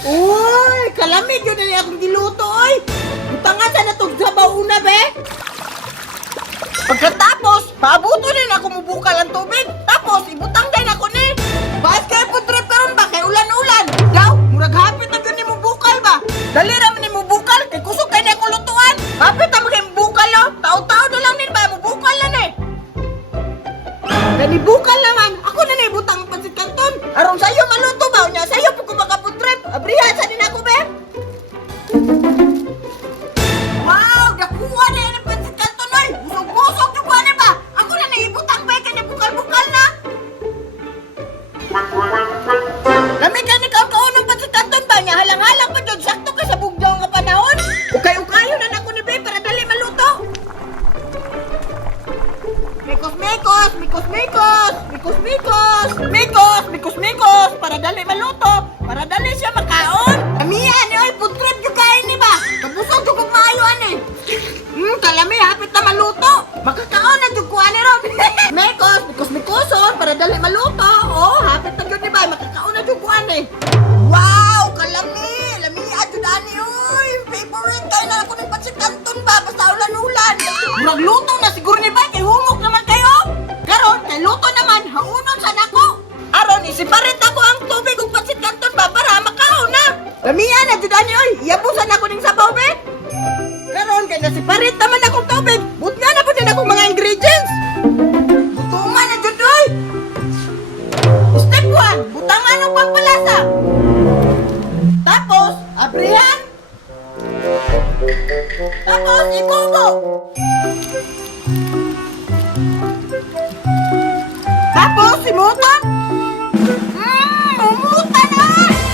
Uy, kalamig yun na akong giluto, oy. Butangan sa natong sabaw una, be. Pagkatapos, paabuto din ako mubukal ang tubig. Tapos, ibutang din ako ni. Bakit kayo po trip karon ba? Kay ulan-ulan. Daw, murag hapit na yun ni mubukal ba? Dali naman ni mubukal. Kay kusog kayo na akong lutuan. Hapit na mga mubukal, no? Tao-tao na lang din ba? Mubukal lang eh. Kaya nibukal naman. Ako na naibutang pansit kanton. Arong sa'yo maluto ba? Unya sa'yo po kumaka po trip. Abrihan sa din ako, be. Wow, dakuha na yan ang pansit kanton, oy. Busog-busog yung kuha na ba? Ako na naibutang ba? Kaya bukal-bukal na. Lamig ka ni kaon ng pansit kanton ba? Nya halang-halang pa dyan. Sakto ka sa bugdaw nga panahon. Ukay-ukayo na ako ni be para dali maluto. Mikos-mikos, mikos-mikos, mikos-mikos, mikos-mikos, para dali maluto, para dali siya makaon. Amihan, oy, food trip yung kain ni ba? Kabusog yung kong maayuan eh. Kalami, hapit na maluto. Makakaon na yung kuha ni Ron. Mikos, mikos-mikoson, para dali maluto. Oh, hapit na yun ni ba? Makakaon na yung kuha ni. Wow, kalami, lami at yun ani, oy. Favorite kain na ako ng pansit kanton ba? Basta ulan-ulan. Murag luto na siguro ni ba? Kay humok naman kayo. Karon, kay luto naman, haunon sa nako. Aron, isiparit ako ang tubig ug pansit kanton ba para makaon na. Lamian na jud ani oy, iyabusan ako ning sabaw be. Karon, kay nasiparit naman akong tubig. But nga na po din akong mga ingredients. Butuman na jud oy. Step 1, butangan ng pampalasa. Tapos, abrihan. Tapos, ikubo. Tapos, simutan. Umutan na.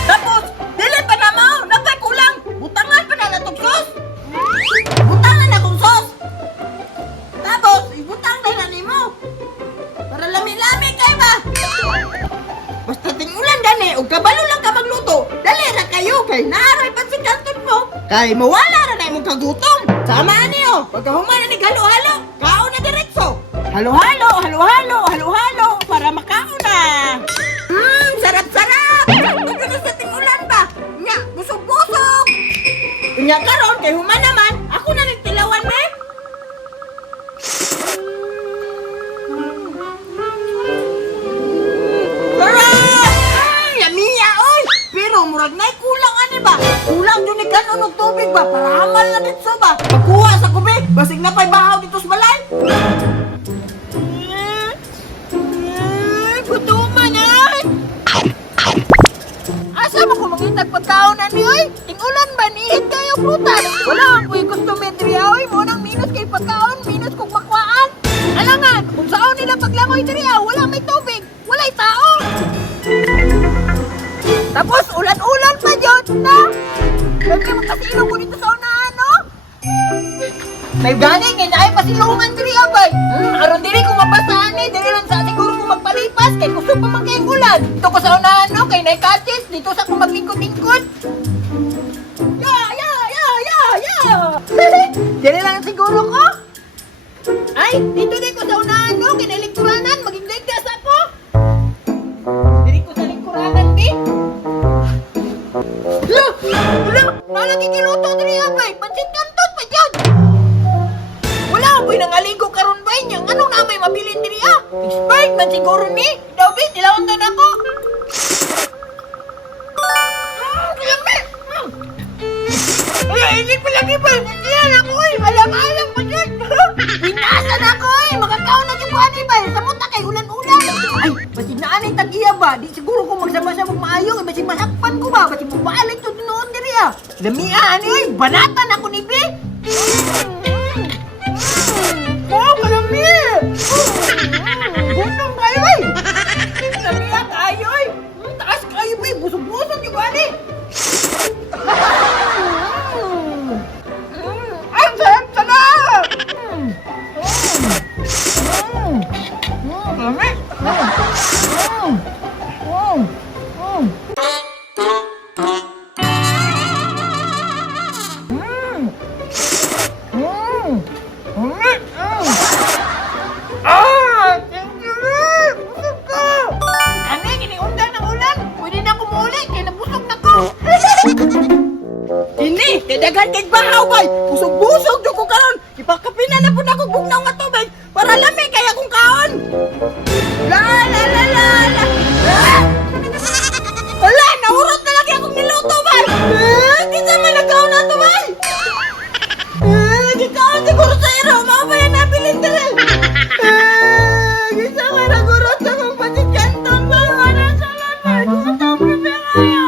Tapos, dili pa na mo. Napay kulang. Butangan pa na natong sos. Butangan na kong sos. Tapos, ibutang na na nimo. Para lami-lami kayo ba? Basta tingulan gani. O kabalo lang ka magluto. Dali ra kayo. Kay naaray pa si kanton mo. Kay mawala ra na imong kagutom. Samaan niyo. Pagkahuman na ni halo-halo. Kaon na diretso. Halo-halo, halo-halo, halo-halo. Para makaon na. Sarap-sarap. Sakto na sa tingulan ba? Nya, busog-busog. Nya karon kay human naman. Ako na nagtilawan be. Yamiya, oy! Pero murag na'y kulang ani ba? Kulang yun ni kanon og tubig ba? Para hamal na dito ba? Pagkuha sa kubig, basig na pa'y bahaw dito sa balay. Gutuman ay! Asa mo ko mangitag pagkaon ani oy? Tingulan ba niit kayo prutas? Wala ang kuy gustometri oy, mo nang minus kay pagkaon, minus kung makwaan. Alangan, kung saan nila paglangoy diri wala may tubig, walay tao. Tapos ulan-ulan pa dyan na. Lagi magkasilong ko dito sa unahan, no? May ganing, ay pasilungan diri abay. Aron diri ko mabasaan eh, diri lang sa siguro ko magpalipas, kay gusto pa man kayong ulan. Dito ko sa unahan, no? Kay naikatis, dito sa kung maglingkod-lingkod. Diri lang siguro ko. Ay, dito din ko sa unahan, no? Kay nailingkuranan, maging ligdas ako. Diri ko sa lingkuranan, di? Wala! Nalagi kiluto diri abay! Pansit kanton pa dyan! Wala! Boy nangaligo karon ba niya? Anong namay mabilin diri Expired man siguro ni! Dabi, nilawon to na ko! Kaya Ay, hindi pa lagi ba? Yan ako eh! Alam-alam pa dyan! Pinasan ako eh! Makakaon na yung kuhan ba? Sa muta kay ulan-ulan! Ay, basig na anay tag-iya ba? Di siguro kung magsama-sama maayong, basig masakpan ko ba? Basig mabalik to dinoon diri Lamiaan eh! Banatan ako ni Be! Oh, kalami! Gunong kayo eh! Lamia kayo eh! Taas kayo eh! Busog-busog yung kuhan eh! Ang sarap-sarap! Kalami! lami. Kay daghan kay bahaw bay. Busog-busog jud ko karon. Ipakapinan na pud ako bugnaw nga tubig para lami kay akong kaon. La la la la la. Ah! Wala, naurot na lagi akong niluto bay. Kinsa man nagkaon na to bay? Gikaon siguro sa iro, mao ba yan nabilin dali? Kinsa man nagurot sa kong pasit kanton bay. Wala sa lan bay. Gusto ko kayo.